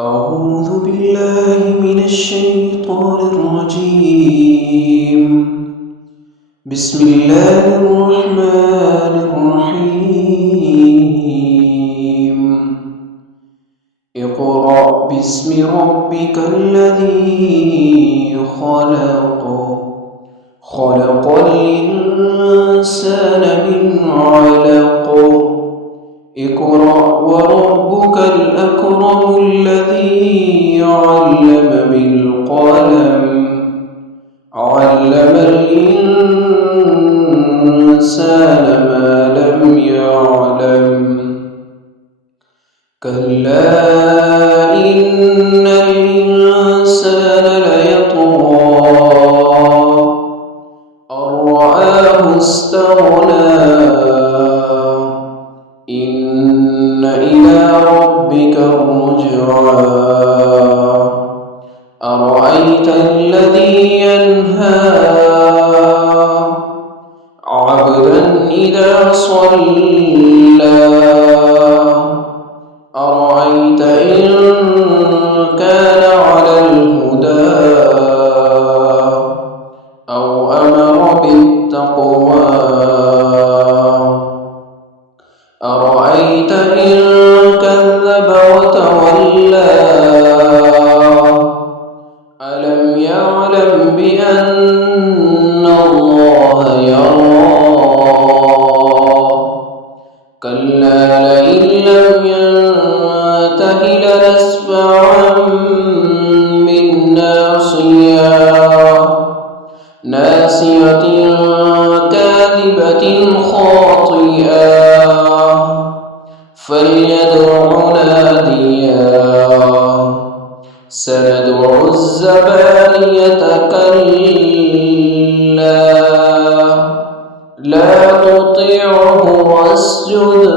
أعوذ بالله من الشيطان الرجيم. بسم الله الرحمن الرحيم. اقرأ باسم ربك الذي خلق. خلق الإنسان من علق. اقرأ وربك الأكرم الذي علم بالقلم. علم الإنسان ما لم يعلم. كلا إن الإنسان ليطغى أن رآه استغنى. إن إلى ربك الرجعى. أرأيت الذي ينهى عبدا إذا صلى. أرأيت إن كان على الهدى أو أمر بالتقوى. أرأيت إن كذب وتولى. ألم يعلم بأن الله يرى. كلا لئن لم ينته لنسفعا بالناصية. ناصية كاذبة خاطئة. فليدع ناديا. سندع الزبانية. كلا لا تطعه واسجد